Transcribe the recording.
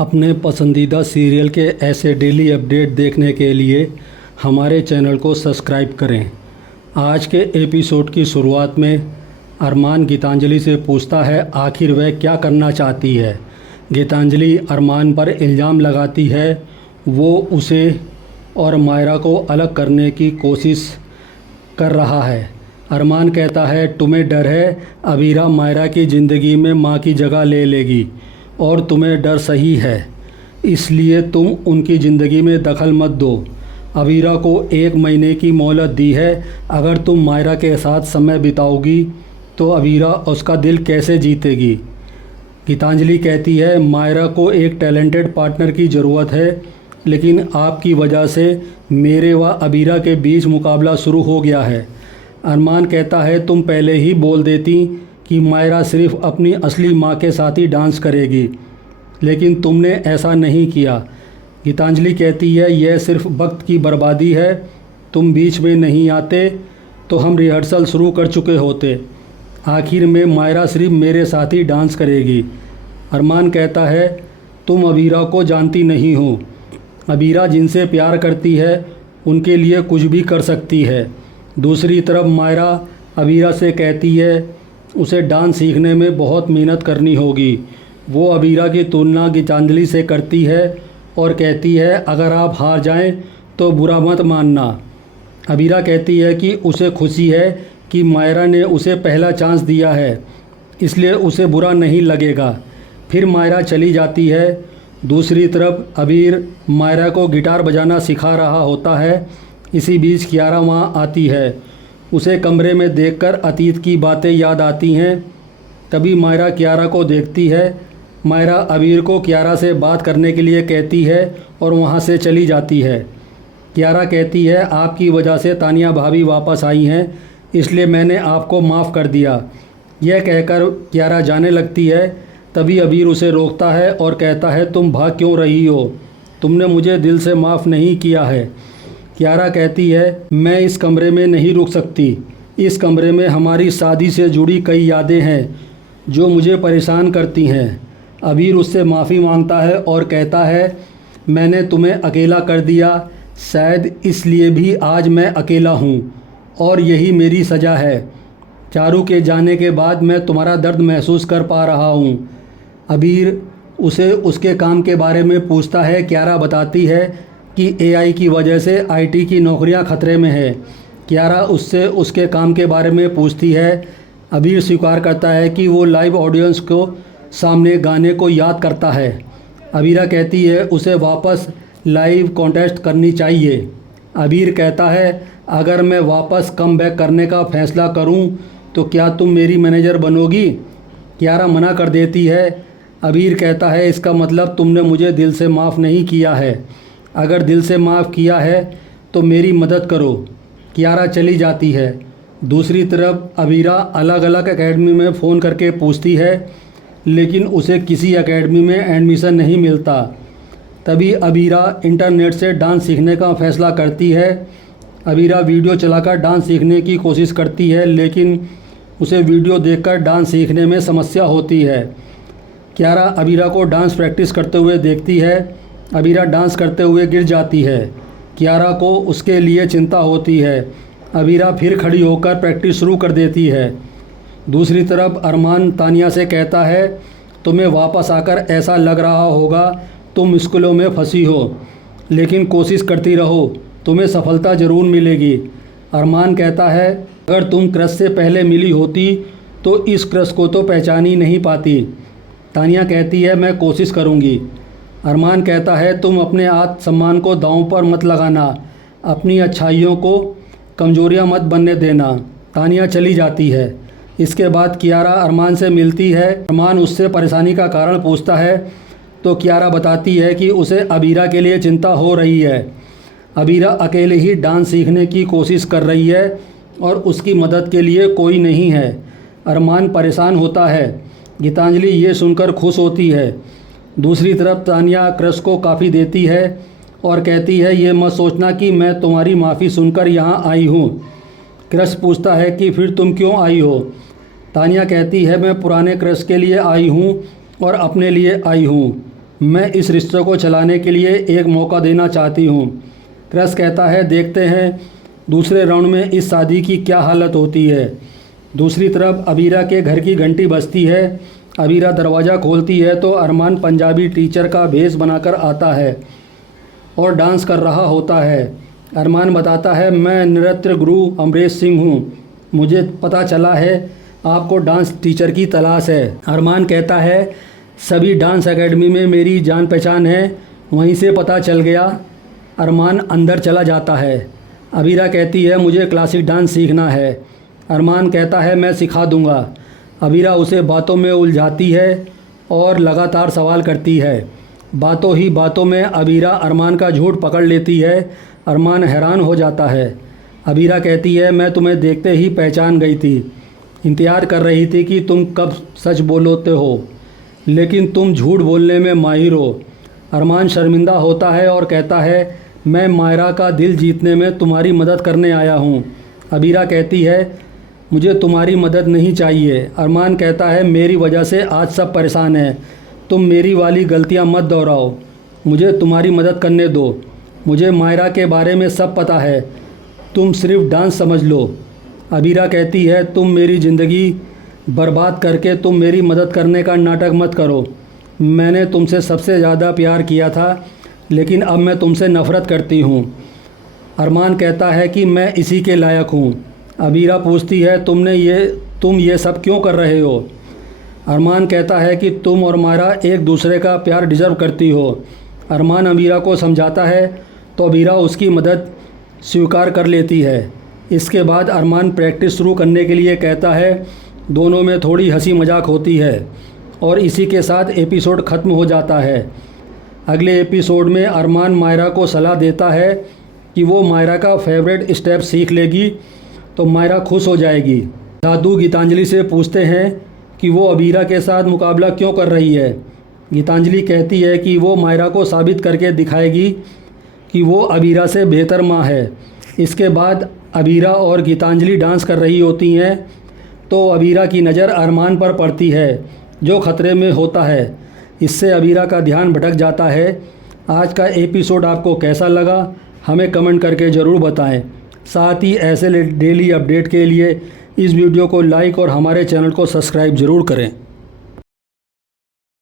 अपने पसंदीदा सीरियल के ऐसे डेली अपडेट देखने के लिए हमारे चैनल को सब्सक्राइब करें। आज के एपिसोड की शुरुआत में अरमान गीतांजलि से पूछता है आखिर वह क्या करना चाहती है। गीतांजलि अरमान पर इल्ज़ाम लगाती है वो उसे और मायरा को अलग करने की कोशिश कर रहा है। अरमान कहता है तुम्हें डर है अबीरा मायरा की ज़िंदगी में माँ की जगह ले लेगी और तुम्हें डर सही है, इसलिए तुम उनकी ज़िंदगी में दखल मत दो। अबीरा को 1 महीने की मोहलत दी है, अगर तुम मायरा के साथ समय बिताओगी तो अबीरा उसका दिल कैसे जीतेगी। गीतांजलि कहती है मायरा को एक टैलेंटेड पार्टनर की ज़रूरत है, लेकिन आपकी वजह से मेरे व अबीरा के बीच मुकाबला शुरू हो गया है। अरमान कहता है तुम पहले ही बोल देती कि मायरा सिर्फ अपनी असली माँ के साथ ही डांस करेगी, लेकिन तुमने ऐसा नहीं किया। गीतांजलि कहती है यह सिर्फ वक्त की बर्बादी है, तुम बीच में नहीं आते तो हम रिहर्सल शुरू कर चुके होते। आखिर में मायरा सिर्फ मेरे साथ ही डांस करेगी। अरमान कहता है तुम अबीरा को जानती नहीं हो, अबीरा जिनसे प्यार करती है उनके लिए कुछ भी कर सकती है। दूसरी तरफ मायरा अबीरा से कहती है उसे डांस सीखने में बहुत मेहनत करनी होगी। वो अबीरा की तुलना गीतांजलि से करती है और कहती है अगर आप हार जाएं तो बुरा मत मानना। अबीरा कहती है कि उसे खुशी है कि मायरा ने उसे पहला चांस दिया है, इसलिए उसे बुरा नहीं लगेगा। फिर मायरा चली जाती है। दूसरी तरफ अबीर मायरा को गिटार बजाना सिखा रहा होता है। इसी बीच कियारा वहाँ आती है। उसे कमरे में देखकर अतीत की बातें याद आती हैं। तभी मायरा कियारा को देखती है। मायरा अबीर को कियारा से बात करने के लिए कहती है और वहाँ से चली जाती है। कियारा कहती है आपकी वजह से तानिया भाभी वापस आई हैं, इसलिए मैंने आपको माफ़ कर दिया। यह कहकर कियारा जाने लगती है। तभी अबीर उसे रोकता है और कहता है तुम भाग क्यों रही हो, तुमने मुझे दिल से माफ़ नहीं किया है। कियारा कहती है मैं इस कमरे में नहीं रुक सकती, इस कमरे में हमारी शादी से जुड़ी कई यादें हैं जो मुझे परेशान करती हैं। अबीर उससे माफ़ी मांगता है और कहता है मैंने तुम्हें अकेला कर दिया, शायद इसलिए भी आज मैं अकेला हूँ और यही मेरी सज़ा है। चारू के जाने के बाद मैं तुम्हारा दर्द महसूस कर पा रहा हूँ। अबीर उसे उसके काम के बारे में पूछता है। कियारा बताती है कि एआई की वजह से आईटी की नौकरियां खतरे में है। कियारा उससे उसके काम के बारे में पूछती है। अबीर स्वीकार करता है कि वो लाइव ऑडियंस को सामने गाने को याद करता है। अबीरा कहती है उसे वापस लाइव कॉन्टेस्ट करनी चाहिए। अबीर कहता है अगर मैं वापस कम बैक करने का फ़ैसला करूं तो क्या तुम मेरी मैनेजर बनोगी। कियारा मना कर देती है। अबीर कहता है इसका मतलब तुमने मुझे दिल से माफ़ नहीं किया है, अगर दिल से माफ़ किया है तो मेरी मदद करो। कियारा चली जाती है। दूसरी तरफ अबीरा अलग अलग एकेडमी में फ़ोन करके पूछती है, लेकिन उसे किसी एकेडमी में एडमिशन नहीं मिलता। तभी अबीरा इंटरनेट से डांस सीखने का फ़ैसला करती है। अबीरा वीडियो चलाकर डांस सीखने की कोशिश करती है, लेकिन उसे वीडियो देखकर डांस सीखने में समस्या होती है। कियारा अबीरा को डांस प्रैक्टिस करते हुए देखती है। अबीरा डांस करते हुए गिर जाती है। कियारा को उसके लिए चिंता होती है। अबीरा फिर खड़ी होकर प्रैक्टिस शुरू कर देती है। दूसरी तरफ अरमान तानिया से कहता है तुम्हें वापस आकर ऐसा लग रहा होगा तुम स्कूलों में फंसी हो, लेकिन कोशिश करती रहो, तुम्हें सफलता ज़रूर मिलेगी। अरमान कहता है अगर तुम क्रश से पहले मिली होती तो इस क्रश को तो पहचान ही नहीं पाती। तानिया कहती है मैं कोशिश करूँगी। अरमान कहता है तुम अपने आत्मसम्मान को दांव पर मत लगाना, अपनी अच्छाइयों को कमजोरियां मत बनने देना। तानिया चली जाती है। इसके बाद कियारा अरमान से मिलती है। अरमान उससे परेशानी का कारण पूछता है तो कियारा बताती है कि उसे अबीरा के लिए चिंता हो रही है। अबीरा अकेले ही डांस सीखने की कोशिश कर रही है और उसकी मदद के लिए कोई नहीं है। अरमान परेशान होता है। गीतांजलि ये सुनकर खुश होती है। दूसरी तरफ तानिया क्रश को काफ़ी देती है और कहती है ये मत सोचना कि मैं तुम्हारी माफ़ी सुनकर यहाँ आई हूँ। क्रश पूछता है कि फिर तुम क्यों आई हो। तानिया कहती है मैं पुराने क्रश के लिए आई हूँ और अपने लिए आई हूँ। मैं इस रिश्ते को चलाने के लिए एक मौका देना चाहती हूँ। क्रश कहता है, देखते हैं दूसरे राउंड में इस शादी की क्या हालत होती है। दूसरी तरफ अबीरा के घर की घंटी बजती है। अबीरा दरवाज़ा खोलती है तो अरमान पंजाबी टीचर का भेष बनाकर आता है और डांस कर रहा होता है। अरमान बताता है, मैं नृत्य गुरु अमरीश सिंह हूँ, मुझे पता चला है आपको डांस टीचर की तलाश है। अरमान कहता है, सभी डांस एकेडमी में मेरी जान पहचान है, वहीं से पता चल गया। अरमान अंदर चला जाता है। अबीरा कहती है, मुझे क्लासिक डांस सीखना है। अरमान कहता है, मैं सिखा दूंगा। अबीरा उसे बातों में उलझाती है और लगातार सवाल करती है। बातों ही बातों में अबीरा अरमान का झूठ पकड़ लेती है। अरमान हैरान हो जाता है। अबीरा कहती है, मैं तुम्हें देखते ही पहचान गई थी, इंतज़ार कर रही थी कि तुम कब सच बोलते हो, लेकिन तुम झूठ बोलने में माहिर हो। अरमान शर्मिंदा होता है और कहता है, मैं मायरा का दिल जीतने में तुम्हारी मदद करने आया हूँ। अबीरा कहती है, मुझे तुम्हारी मदद नहीं चाहिए। अरमान कहता है, मेरी वजह से आज सब परेशान हैं, तुम मेरी वाली गलतियाँ मत दोहराओ, मुझे तुम्हारी मदद करने दो। मुझे मायरा के बारे में सब पता है, तुम सिर्फ डांस समझ लो। अबीरा कहती है, तुम मेरी ज़िंदगी बर्बाद करके तुम मेरी मदद करने का नाटक मत करो। मैंने तुमसे सबसे ज़्यादा प्यार किया था, लेकिन अब मैं तुमसे नफ़रत करती हूँ। अरमान कहता है कि मैं इसी के लायक हूँ। अबीरा पूछती है, तुम ये सब क्यों कर रहे हो? अरमान कहता है कि तुम और मायरा एक दूसरे का प्यार डिज़र्व करती हो। अरमान अबीरा को समझाता है तो अबीरा उसकी मदद स्वीकार कर लेती है। इसके बाद अरमान प्रैक्टिस शुरू करने के लिए कहता है। दोनों में थोड़ी हंसी मजाक होती है और इसी के साथ एपिसोड ख़त्म हो जाता है। अगले एपिसोड में अरमान मायरा को सलाह देता है कि वो मायरा का फेवरेट स्टेप सीख लेगी तो मायरा खुश हो जाएगी। दादू गीतांजलि से पूछते हैं कि वो अबीरा के साथ मुकाबला क्यों कर रही है। गीतांजलि कहती है कि वो मायरा को साबित करके दिखाएगी कि वो अबीरा से बेहतर माँ है। इसके बाद अबीरा और गीतांजलि डांस कर रही होती हैं तो अबीरा की नज़र अरमान पर पड़ती है जो ख़तरे में होता है। इससे अबीरा का ध्यान भटक जाता है। आज का एपिसोड आपको कैसा लगा हमें कमेंट करके ज़रूर बताएं। साथ ही ऐसे डेली अपडेट के लिए इस वीडियो को लाइक और हमारे चैनल को सब्सक्राइब ज़रूर करें।